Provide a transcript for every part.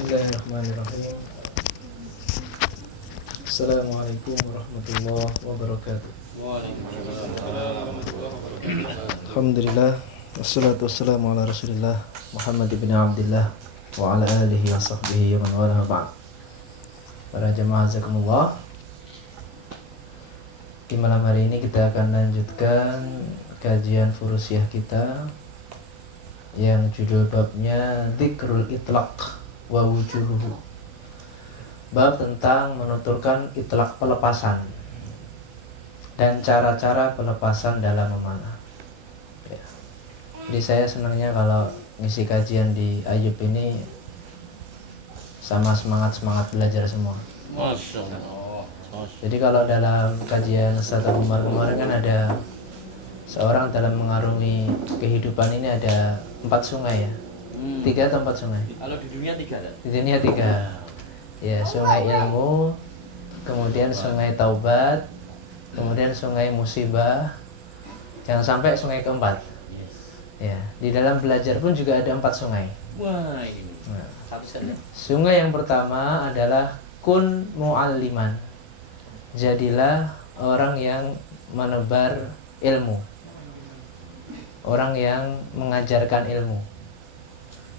Bismillahirrahmanirrahim. Assalamualaikum warahmatullahi wabarakatuh. Alhamdulillah, wassalatu wassalamu ala rasulillah Muhammad ibn Abdillah wa ala alihi wa sahbihi wa man wala ba'd. Para jamaah azakumullah, di malam hari ini kita akan lanjutkan kajian furusiah kita yang judul babnya Dzikrul Itlaq wa wujubuhu. Bab tentang menuturkan itlaq, pelepasan, dan cara-cara pelepasan dalam memanah. Ya. Jadi saya senangnya kalau ngisi kajian di Ayub ini sama semangat belajar semua. Masya Allah. Jadi kalau dalam kajian Ustaz Abu Umar kemarin kan ada seorang dalam mengarungi kehidupan ini ada 4 sungai ya. 3 atau 4 sungai? Kalau di dunia 3 kan? Di dunia 3. Ya, sungai ilmu, kemudian sungai taubat, kemudian sungai musibah, jangan sampai sungai keempat. Ya, di dalam belajar pun juga ada 4 sungai. Wah, ini. Nah, Habis kan ya? sungai yang pertama adalah kun mu'alliman. Jadilah orang yang menebar ilmu, orang yang mengajarkan ilmu,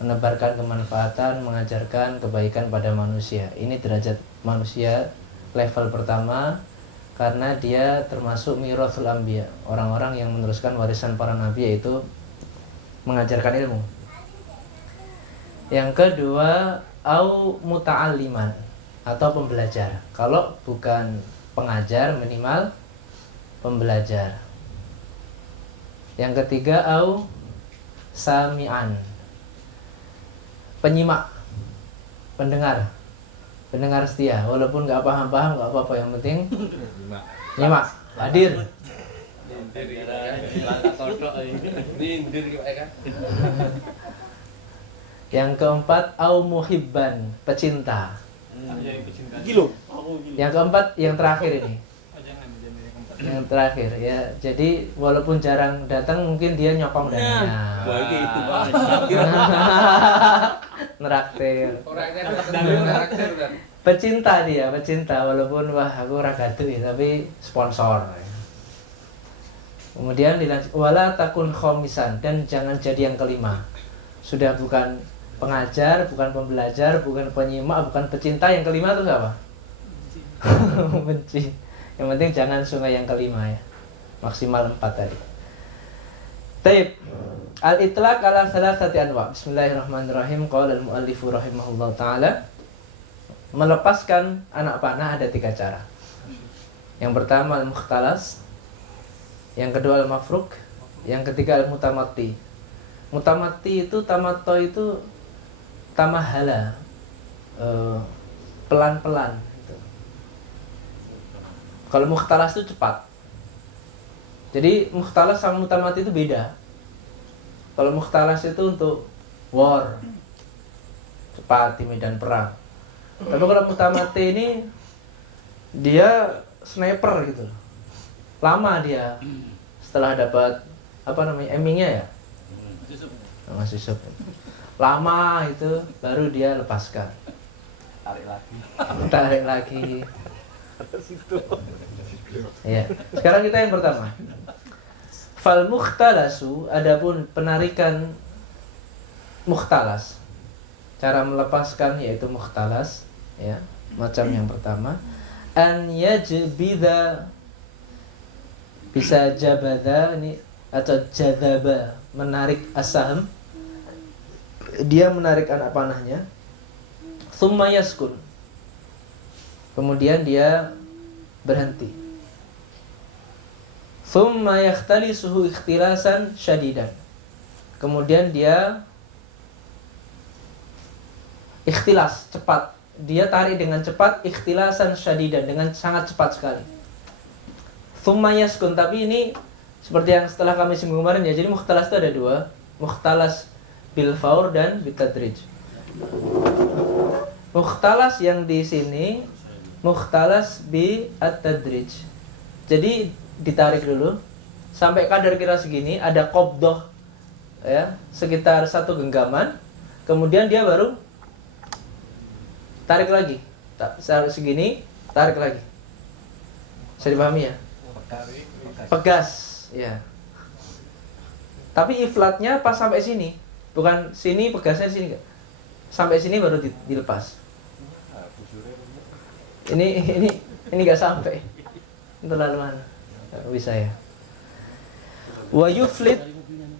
menebarkan kemanfaatan, mengajarkan kebaikan pada manusia. Ini derajat manusia level pertama, karena dia termasuk mirathul anbiya, orang-orang yang meneruskan warisan para nabi, yaitu mengajarkan ilmu. Yang kedua, au muta'alliman, atau pembelajar. Kalau bukan pengajar, minimal pembelajar. Yang ketiga, au sami'an, penyimak, pendengar setia, walaupun nggak paham nggak apa-apa, yang penting nyimak, hadir. Yang keempat, au muhibban, pecinta. Yang keempat, yang terakhir ini. Yang terakhir ya, jadi walaupun jarang datang, mungkin dia nyokong dananya. Neraktir. Pecinta dia, pecinta, walaupun wah aku ragadu ya, tapi sponsor. Kemudian dilanjut, wala takun khomisan, dan jangan jadi yang kelima. Sudah bukan pengajar, bukan pembelajar, bukan penyimak, bukan pecinta, yang kelima itu apa? Benci. Yang penting jangan sungai yang kelima ya. Maksimal 4 tadi. Taib. Al-itlaq ala salasati anwa. Bismillahirrahmanirrahim. Qala al-muallifu rahimahullah ta'ala. Melepaskan anak panah ada 3 cara. Yang pertama al-mukhtalas, yang kedua al-mafruk, yang ketiga al-mutamatti. Mutamatti itu, tamatto itu tamahala, pelan-pelan. Kalau mukhtalas itu cepat. Jadi mukhtalas sama mutamatti itu beda. Kalau mukhtalas itu untuk war, cepat di medan perang. Tapi kalau mutamatti ini dia sniper gitu. Lama dia setelah dapat aimingnya ya. Masih sup. Lama itu baru dia lepaskan. Tarik lagi. Ya. Sekarang kita yang pertama. Fal mukhtalasu, adapun penarikan mukhtalas. Cara melepaskan yaitu mukhtalas, ya. Macam yang pertama, an yajbida, bisa jabada ini atau jadaba, menarik asaham. Dia menarik anak panahnya. Tsumma yaskun, kemudian dia berhenti. Tsumma yakhtalisuhu ikhtilasan syadidan, kemudian dia ikhtilas, cepat. Dia tarik dengan cepat, ikhtilasan syadidan, dengan sangat cepat sekali. Tsumma yaskun, tapi ini seperti yang setelah kami singgung kemarin ya. Jadi mukhtalas itu ada 2, mukhtalas bil faur dan bitadrij. Mukhtalas yang di sini mukhtalas bi at-tadrij. Jadi ditarik dulu sampai kadar kira segini, ada qabdah ya, sekitar 1 genggaman. Kemudian dia baru tarik lagi. Segini, tarik lagi. Bisa dipahami ya? Pegas, ya. Tapi iflatnya pas sampai sini, bukan sini pegasnya sini enggak. Sampai sini baru dilepas. Ini enggak sampai. Terlalu mana? Enggak bisa ya. Wa yuflit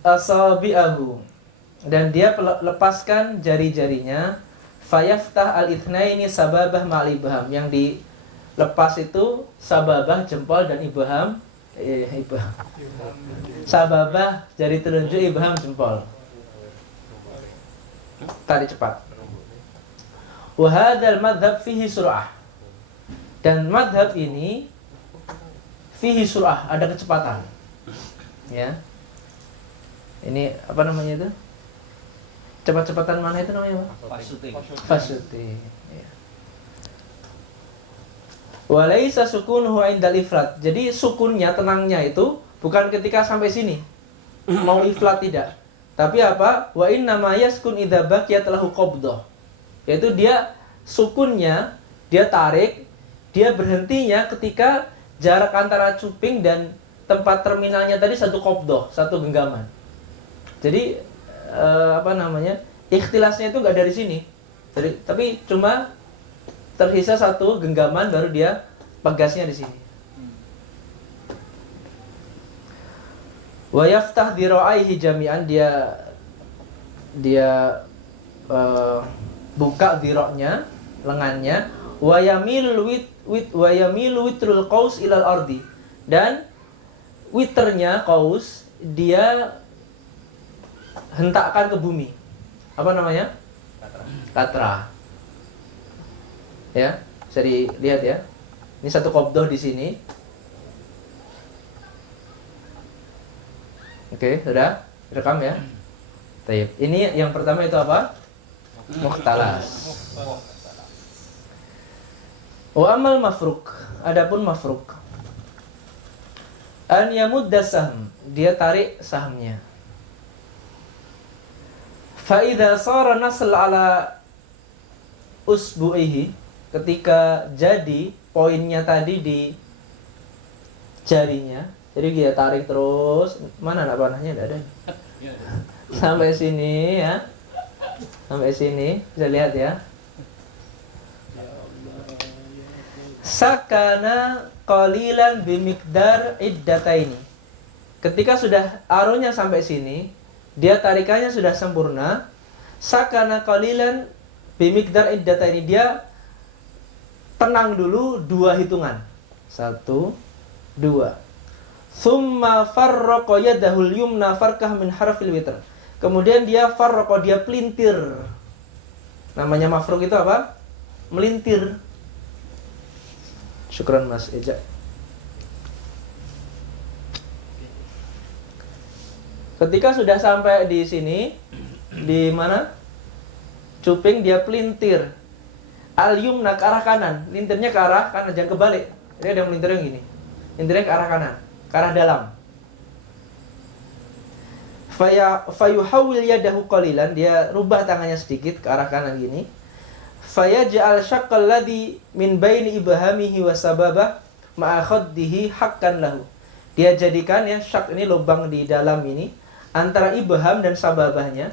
asabi'ahu, dan dia lepaskan jari-jarinya. Fayaftah al-ithnaini sababah ma'al ibham, yang dilepas itu sababah jempol dan ibham. Sababah jari telunjuk, ibham jempol. Tarik cepat. Wa hadzal madhab fihi sur'ah, dan madhab ini fihi sur'ah, ada kecepatan. Ya. Ini apa namanya itu? Cepat-cepatan mana itu namanya, Pak? Fasuti. Ya. Walaisa sukunuhu indal ifrat. Jadi sukunnya, tenangnya itu bukan ketika sampai sini mau iflat, tidak. Tapi apa? Wa inna ma yaskun idza baqiyat lahu qabdah. Yaitu dia sukunnya, dia tarik, dia berhentinya ketika jarak antara cuping dan tempat terminalnya tadi satu qabdah, satu genggaman. Jadi ikhtilasnya itu nggak dari sini. Jadi, tapi cuma tersisa satu genggaman, baru dia pegasnya di sini. Wa yaftah dhira'aihi jami'an, dia buka dhira'nya, lengannya. Wa yamilu witrul qaus ilal ardi, dan witernya qaus dia hentakkan ke bumi. Apa namanya? Katra. Ya, bisa dilihat ya. Ini satu qabdah di sini. Oke, sudah rekam ya. Tayyib. Ini yang pertama itu apa? Mukhtalas. Wa amal mafruk. Adapun mafruk, an yamudda sahm, dia tarik sahamnya. Fa idza sara nasl ala usbu'ihi, ketika jadi poinnya tadi di jarinya. Jadi dia tarik terus. Mana anak panahnya? Enggak ada. Sampai sini ya. Sampai sini, bisa lihat ya. Sakana qalilan bimiqdar iddataini. Ketika sudah arunnya sampai sini, dia tarikannya sudah sempurna. Sakana qalilan bimiqdar iddataini, dia tenang dulu 2 hitungan. 1, 2. Thumma farraqa yadahul yumna farkah min harfil witr. Kemudian dia farraqa, dia pelintir. Namanya mafruk itu apa? Melintir. Syukran Mas Eja. Ketika sudah sampai di sini, di mana? Cuping, dia pelintir. Al-yumna ke arah kanan. Lintirnya ke arah kanan, jangan kebalik. Jadi ada yang melintir yang gini. Lintirnya ke arah kanan, ke arah dalam. Fayuhawil yadahu qalilan, dia rubah tangannya sedikit ke arah kanan gini. Fayaj'al syaqqal ladzi min baini ibhamihi wa sababah ma'a khaddihi haqqan lahu. Dia jadikan ya, syak ini lubang di dalam ini antara ibham dan sababahnya,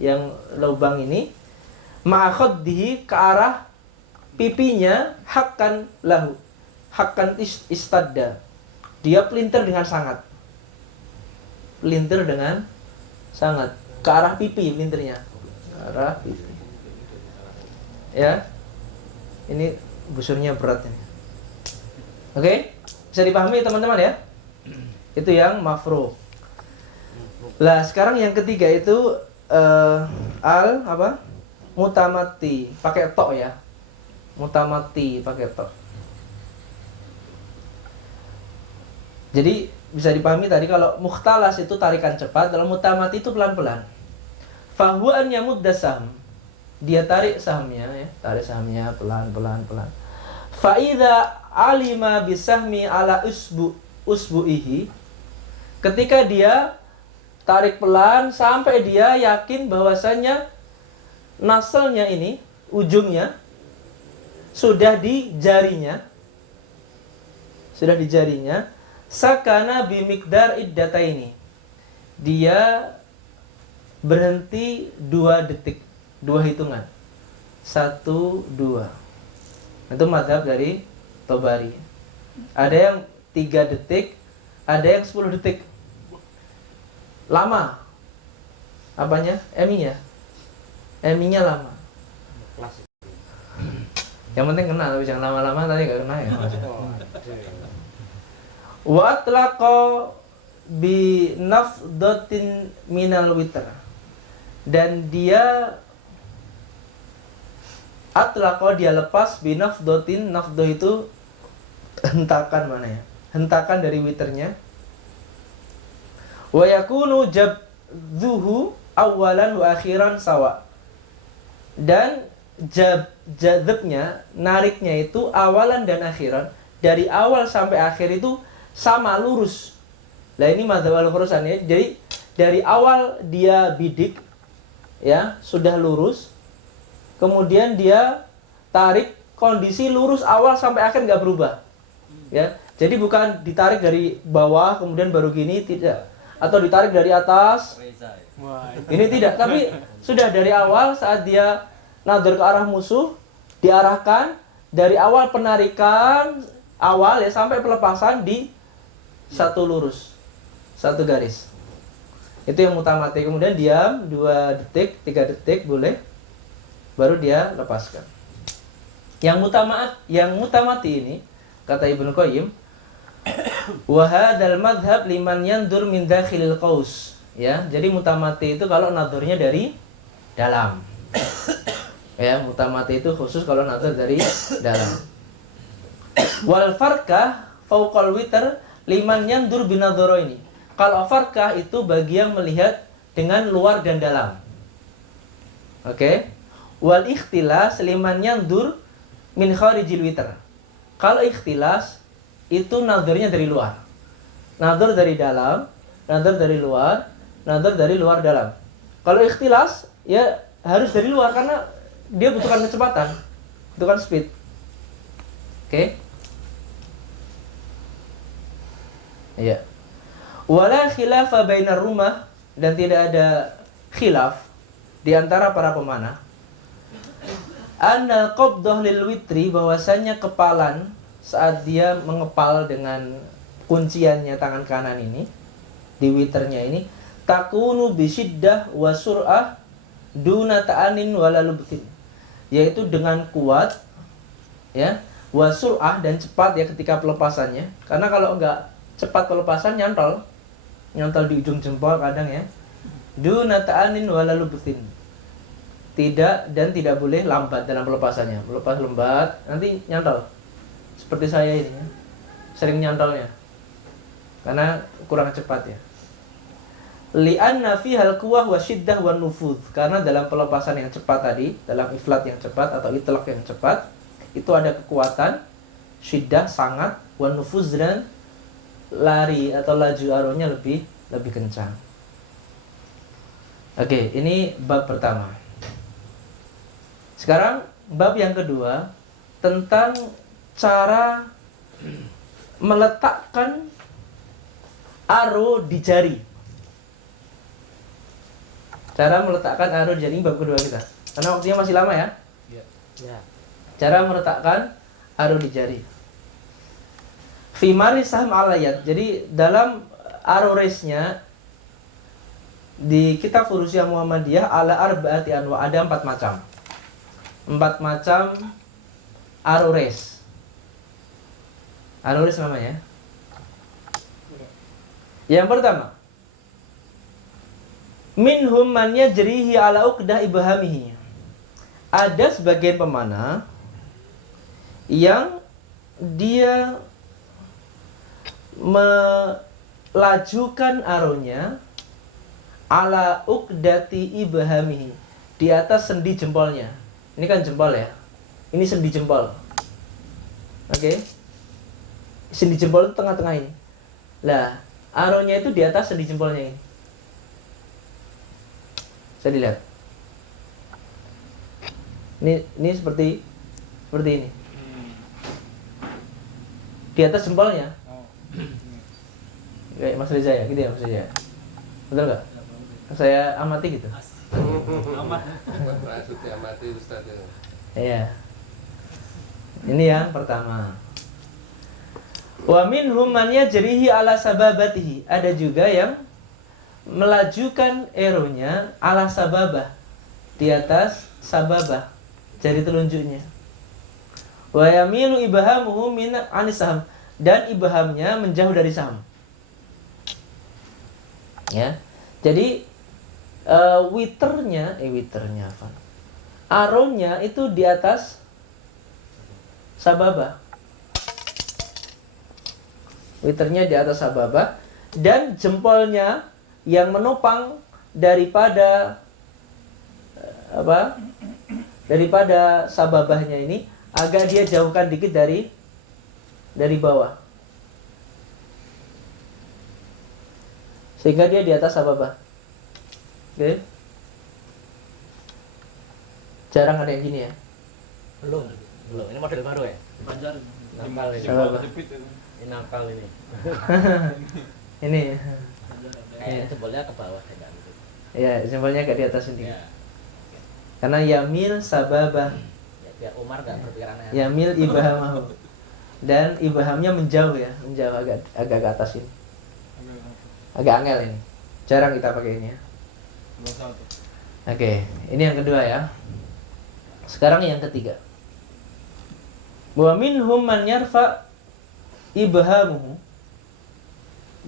yang lubang ini ma'a khaddihi ke arah pipinya, haqqan lahu. Haqqan istadda. Dia pelintir dengan sangat. Pelintir dengan sangat ke arah pipi, pelintirnya ke arah pipi. Ya, ini busurnya berat ini. Oke, bisa dipahami teman-teman ya? Itu yang mafruq. Lah sekarang yang ketiga itu mutamati, pakai tok ya. Mutamati pakai tok. Jadi bisa dipahami tadi kalau mukhtalas itu tarikan cepat, kalau mutamati itu pelan-pelan. Fahuwa an yamudda sahm, dia tarik sahamnya ya, tarik sahamnya pelan-pelan. Fa idza alima bisahmi ala usbu'ihi, ketika dia tarik pelan sampai dia yakin bahwasanya naselnya ini, ujungnya sudah di jarinya, sakana bimikdar iddataini, dia berhenti 2 detik, 2 hitungan, 1, 2. Itu mazhab dari Tobari. Ada yang 3 detik, ada yang 10 detik. Lama. Apanya? Eminya lama. Yang penting kena, tapi jangan lama-lama tadi gak kena ya. Wa atlaqa bi nafdatin minal witr. Dan dia atlaqa, dia lepas bi nafdatin, nafdah itu hentakan mana ya? Hentakan dari witernya. Wa yakunu jabdhuhu awalan wa akhiran sawa. Dan jadzabnya, nariknya itu awalan dan akhiran, dari awal sampai akhir itu sama, lurus. Nah ini mazhab al-Khurasan ya. Jadi dari awal dia bidik ya, sudah lurus. Kemudian dia tarik, kondisi lurus awal sampai akhir nggak berubah. Ya. Jadi bukan ditarik dari bawah kemudian baru gini, tidak. Atau ditarik dari atas. Ini tidak, tapi sudah dari awal saat dia nadhar ke arah musuh, diarahkan dari awal penarikan awal ya sampai pelepasan di satu lurus, satu garis. Itu yang mutamati. Kemudian diam 2 detik, 3 detik boleh, baru dia lepaskan. Yang mutamati ini kata Ibnu Qayyim, wa hadzal madhhab liman yandur min dakhilil qaus. Ya, jadi mutamati itu kalau nadhurnya dari dalam. Ya, mutamati itu khusus kalau nadhur dari dalam. Wal farkah fauqal witr liman yandur binadhara ini. Kalau farkah itu bagi yang melihat dengan luar dan dalam. Oke. Wal ikhtilas liman yandur min kharijil witr. Kalau ikhtilas itu nadhurnya dari luar. Nadhur dari dalam, nadhur dari luar, nadhur dari luar dalam. Kalau ikhtilas ya harus dari luar karena dia butuhkan kecepatan, butuhkan speed. Oke. Iya. Wala khilafa bainar rumah, dan tidak ada khilaf di antara para pemanah. Anna qabdah lil witri, bahwasanya kepalan saat dia mengepal dengan kunciannya tangan kanan ini di witernya ini, takunu bisiddah wa sur'ah duna ta'anin wala lubtin, yaitu dengan kuat ya, wa sur'ah, dan cepat ya ketika pelepasannya. Karena kalau enggak cepat pelepasan nyantol di ujung jempol kadang ya. Duna ta'anin wala lubtin, tidak boleh lambat dalam pelepasannya. Melepas lambat nanti nyantol. Seperti saya ini ya, sering nyantolnya karena kurang cepat ya. Li'anna fihal quwwah wa syiddah wa nufudz, karena dalam pelepasan yang cepat tadi, dalam iflat yang cepat atau itlaq yang cepat, itu ada kekuatan, syiddah sangat, wa nufudz, dan lari atau laju aronya lebih kencang. Oke, ini bab pertama. Sekarang bab yang kedua tentang cara meletakkan aro di jari. Cara meletakkan aro di jari, bab kedua kita. Karena waktunya masih lama ya. Ya. Cara meletakkan aro di jari. Fi maris sahm alayat. Jadi dalam aro resnya di kitab Furusiah Muhammadiyah ala arba'ati anwa, ada 4 macam. 4 macam aro res. Aro res namanya. Yang pertama, minhum man yajrihi ala uqdah ibhamihi. Ada sebagian pemanah yang dia melajukan aronya ala uqdati ibhamihi, di atas sendi jempolnya. Ini kan jempol ya. Ini sendi jempol. Oke. Sendi jempol itu tengah-tengah ini. Lah, aronya itu di atas sendi jempolnya ini. Bisa dilihat. Ini seperti ini. di atas jempolnya. Oh. Kayak Mas Reza ya, gitu ya Mas Reza. Betul nggak? Saya amati gitu. Amat. Maksudnya amati Ustaz. Iya. Ini yang pertama. Wa minhum man yajrihi ala sababatihi. Ada juga yang melajukan eronya ala sababah, di atas sababah, jari telunjuknya. Wa yamilu ibahamuhu min anis saham, dan ibahamnya menjauh dari saham. Ya. Jadi witernya apa? Aronya itu di atas sababah. Witernya di atas sababah, dan jempolnya yang menopang daripada daripada sababahnya ini agak dia jauhkan dikit dari bawah, sehingga dia di atas sababah. Oke? Jarang ada yang gini ya. Belum. Ini model baru ya? Pajar. Nakal ini. Sababah. Ini nakal ini. Ini. Kayaknya jempolnya ke bawah ya kan? Ya, jempolnya agak di atas ini. Ya. Karena yamil sababah, Ya, biar Umar nggak berpikiran aneh. yamil ibahamahu, dan ibahamnya menjauh ya, menjauh agak ke atas ini. Agak angel ini. Jarang kita pakai ini ya. Oke, ini yang kedua ya. Sekarang yang ketiga. Wa minhum man yarfa ibhamuhu,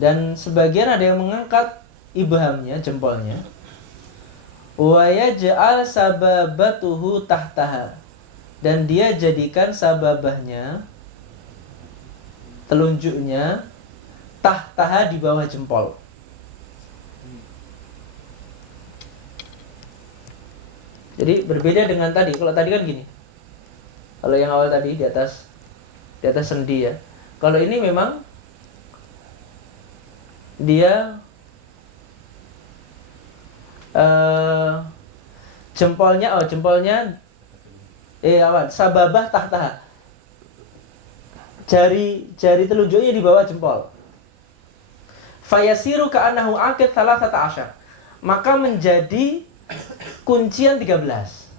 dan sebagian ada yang mengangkat ibhamnya, jempolnya. Wa yaj'al sababatuhu tahtaha, dan dia jadikan sababahnya, telunjuknya, tahtaha, di bawah jempol. Jadi berbeda dengan tadi. Kalau tadi kan gini. Kalau yang awal tadi di atas sendi ya. Kalau ini memang dia jempolnya sababah tahtaha. Jari telunjuknya di bawah jempol. Fayasiru ka'annahu aqid 13. Maka menjadi kuncian 13.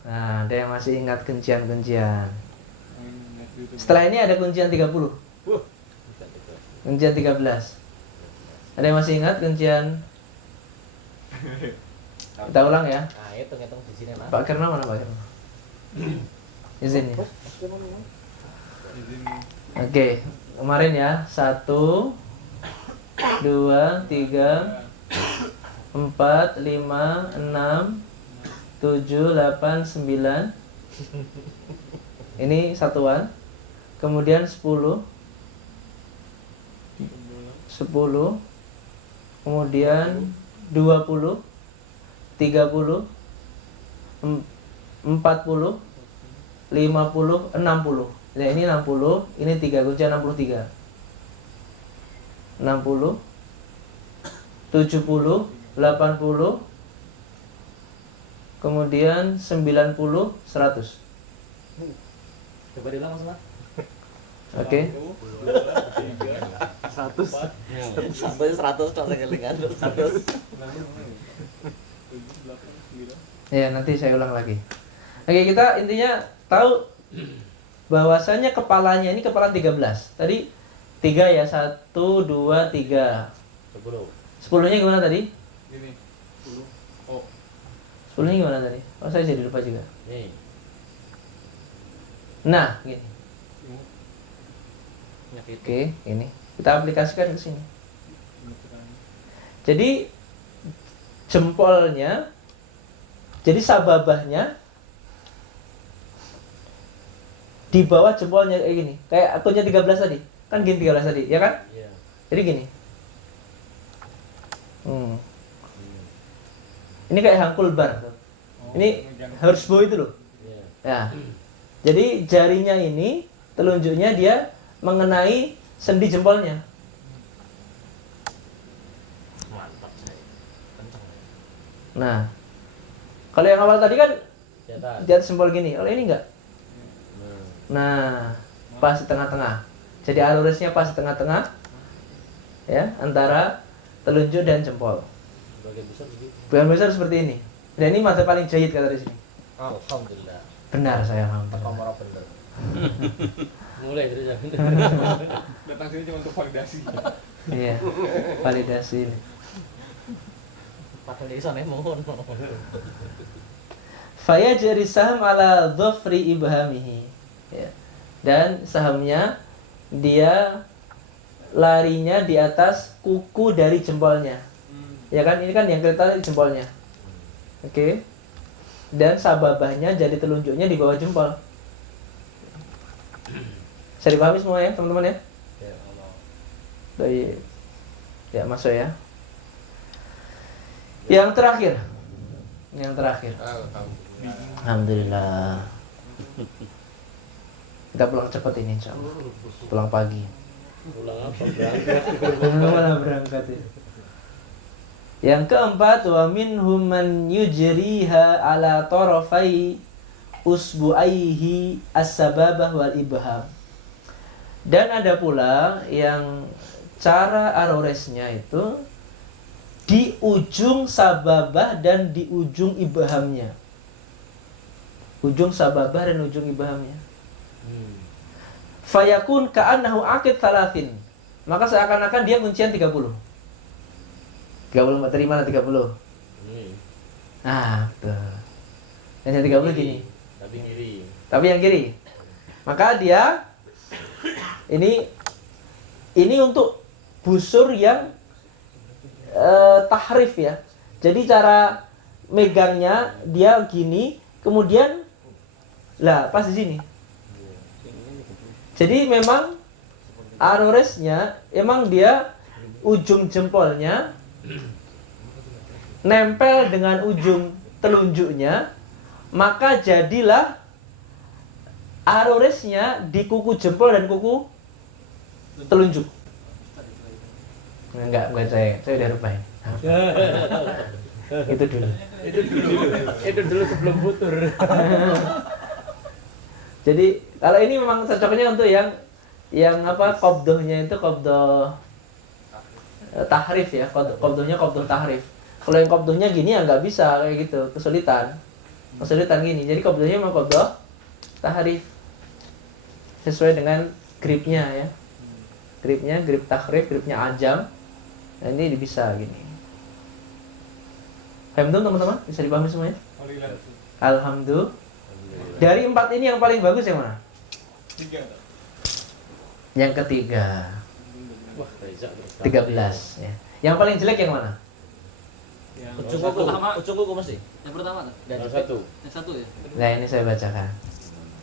Nah, ada yang masih ingat kuncian-kuncian. Setelah ini ada kuncian 30. Kuncian 13. Ada yang masih ingat kuncian? Kita ulang ya. Nah, hitung di sini Mas. Pak Kirna mana Pak Kirna? Izin ya. Oke, kemarin ya. 1 2 3 4, 5, 6, 7, 8, 9. Ini satuan. Kemudian 10. Kemudian 20, 30, 40, 50, 60. Nah, ini 60, ini 3 kuncian 63. 60, 70, 80, kemudian 90, 100. Coba diulang Mas. Oke. 100. Sampai 100 tok kelingan 100. Ya, nanti saya ulang lagi. Oke, kita intinya tahu bahwasanya kepalanya ini kepala 13. Tadi 3 ya, 1 2 3. 10. 10-nya gimana tadi? Ini 10. Oh. 10-nya gimana tadi? Oh, saya jadi lupa juga. Nih. Nah, gini. Oke. Oke, ini. Kita aplikasikan ke sini. Jadi jempolnya, jadi sababahnya di bawah jempolnya kayak gini. Kayak akunnya 13 tadi. Kan gini 13 tadi, ya kan? Iya. Jadi gini. Ini kayak hangkul bar. Ini Horsebow itu loh. Iya. Ya. Jadi jarinya ini, telunjuknya dia mengenai sendi jempolnya. Mantap saya. Kencang. Nah, kalau yang awal tadi kan Di atas. di atas jempol gini. Kalau ini enggak. Nah, pas di tengah-tengah. Jadi aluresnya pas tengah-tengah, ya, antara telunjuk dan jempol. Bagian besar begitu. Bagian besar seperti ini. Dan ini mata paling jahit kata di sini. Alhamdulillah. Benar saya alhamdulillah. Kamera bener. Mulai dari sana. Datang sini cuma untuk validasi. Iya, validasi ini. Padahal di sana mohon. Faya jari saham ala dhofri ibhamihi, ya. Dan sahamnya dia larinya di atas kuku dari jempolnya, ya kan? Ini kan yang kelihatan di jempolnya, oke? Dan sababahnya jadi telunjuknya di bawah jempol. Bisa dipahami semua ya teman-teman ya? Ya Allah. Baik, ya masuk ya. Yang terakhir, Alhamdulillah. Kita pulang cepat ini insyaallah. Pulang pagi. Pulang apa berangkat? Malah berangkat ya. Yang keempat, wa minhum man yujriha ala tarafai usbu'aihi as-sababah wal ibham. Dan ada pula yang cara aroresnya itu di ujung sababah dan di ujung ibhamnya. Ujung sababah dan ujung ibhamnya. Fayakun ka'annahu aqid thalathin. Maka seakan-akan dia kuncian 30. 30 terima 30. Nah, betul. Yang 30 gini. Tapi kiri. Tapi yang kiri. Maka dia ini untuk busur yang tahrif ya. Jadi cara megangnya dia gini, kemudian lah pas di sini. Jadi memang aroresnya emang dia ujung jempolnya nempel dengan ujung telunjuknya, maka jadilah aroresnya di kuku jempol dan kuku telunjuk. Enggak saya udah rupain. Itu dulu. Itu dulu sebelum futur. Jadi kalau ini memang cocoknya untuk yang apa qabdohnya itu qabdoh tahrif ya, qabdohnya qabdoh tahrif. Kalau yang qabdohnya gini ya nggak bisa kayak gitu, kesulitan gini. Jadi qabdohnya memang qabdoh tahrif sesuai dengan gripnya ya, grip tahrif, gripnya ajam. Nah, ini bisa gini. Paham teman-teman? Bisa dipahami semuanya? Alhamdulillah. Dari 4 ini yang paling bagus yang mana? 3. Yang ketiga. Wah, 13 ya. Yang paling jelek yang mana? Ujung kuku masih. Yang pertama tuh. Yang satu. Yang satu ya. Nah, ini saya bacakan.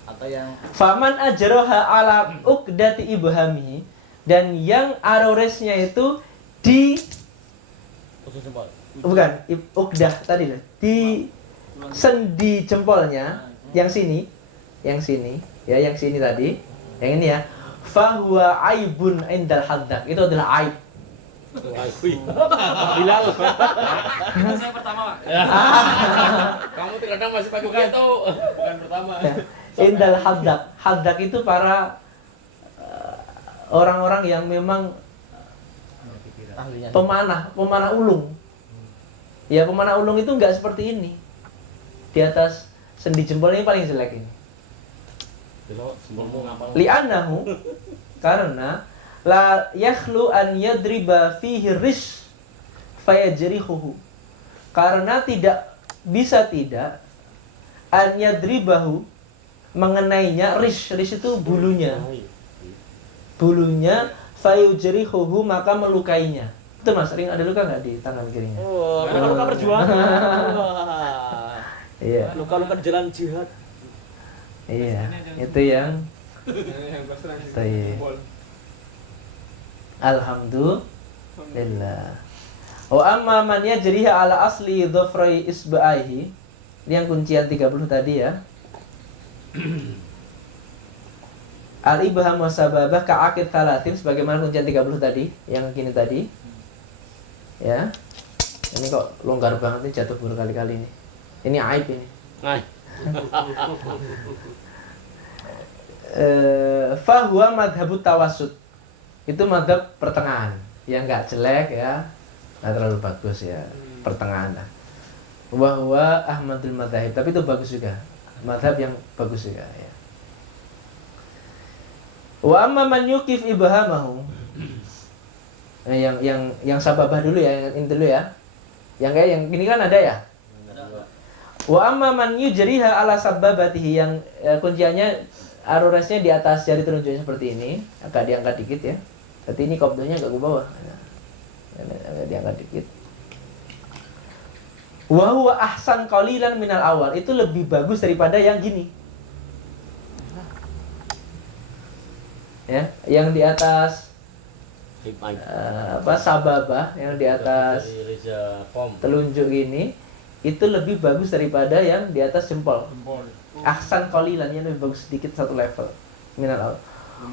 Atau yang Faman ajroha ala uqdati ibhami, dan yang aroresnya itu di ujung jempol. bukan uqdah tadi loh, di sendi jempolnya, yang sini ya, yang sini tadi, yang ini ya. Fahuwa aibun indal haddak, itu adalah aib. Bilal. Saya pertama, Pak. Kamu terkadang masih pakai gitu. Bukan pertama. Ya. Indal haddak itu para orang-orang yang memang Ahlinya. pemanah ulung. Ya, pemanah ulung itu enggak seperti ini. Di atas sendi jempol ini paling jelek ini. Li'annahu, karena la yakhlu an yadriba fihi rish fayajrihuhu. Karena tidak an yadribahu, mengenainya, rish itu bulunya fayujrihuhu, maka melukainya. Itu Mas, sering ada luka nggak di tangan kirinya? Oh, luka perjuangan. Iya. Luka-luka di jalan jihad. Iya, itu yang Alhamdulillah. Wa amma man yajriha ala asli dhafrai isba'ihi. Ini yang kuncian 30 tadi ya. Al-ibham wa sababah ka'aqid thalathin, sebagaimana kuncian 30 tadi, yang gini tadi. Ya. Ini kok longgar banget nih, jatuh berkali-kali ini. Ini aib ini. fahuwa madhabut tawassut. Itu madhab pertengahan, yang nggak jelek ya, nggak terlalu bagus ya, pertengahan lah. Wa huwa ahmadul madzahib, tapi itu bagus juga, madhab yang bagus juga ya. Wa amma man yukif ibhamahu, yang sababah dulu ya, yang ini dulu ya, yang kayak yang ini kan ada ya. Wa amma man yujriha ala sababatihi, yang kunciannya aruresnya di atas jari telunjuknya seperti ini, agak diangkat dikit ya. Berarti ini qabdahnya agak ke bawah. Agak diangkat dikit. Wa huwa ahsan qalilan minal awal, itu lebih bagus daripada yang gini. Ya, yang di atas sababah, yang di atas telunjuk ini itu lebih bagus daripada yang di atas jempol. Ahsan qalilan, yang lebih bagus sedikit satu level minal awal.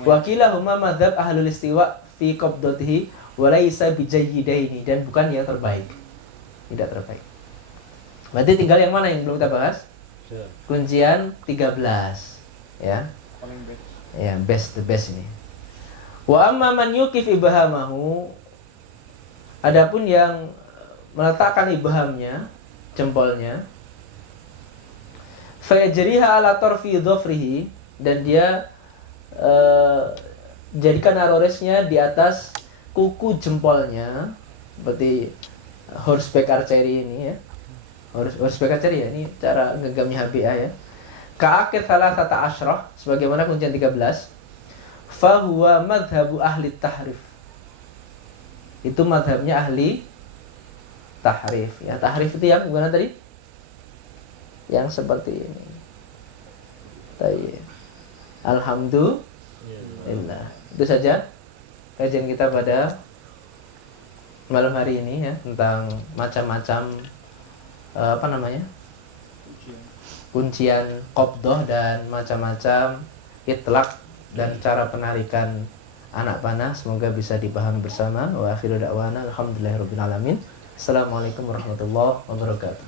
Wa kilahuma madzhab ahlul istiwa fi qabdatihi wa laisa bijayyidaini, dan bukan yang terbaik. Tidak terbaik. Berarti tinggal yang mana yang belum kita bahas? Kuncian 13 ya. Ya, the best ini. Wa amma man yukif ibhamahu, adapun yang meletakkan ibhamnya, jempolnya, fa yajriha ala tarfi dhafrihi, dan dia jadikan aroresnya di atas kuku jempolnya, seperti horseback archery ini ya. Horseback archery ya, ini cara ngegami HBA ya. Ka'akid thalathata asyrah, sebagaimana kuncian 13. Fahuwa madhabu ahli tahrif, itu madhabnya ahli tahrif ya. Tahrif itu yang gimana tadi? Yang seperti ini. Baik. Alhamdulillah. Itu saja kajian kita pada malam hari ini ya, tentang macam-macam kuncian qabdah dan macam-macam itlaq dan cara penarikan anak panah. Semoga bisa dipahami bersama. Wa akhiru da'wana alhamdulillahirabbil alamin. Assalamualaikum warahmatullahi wabarakatuh.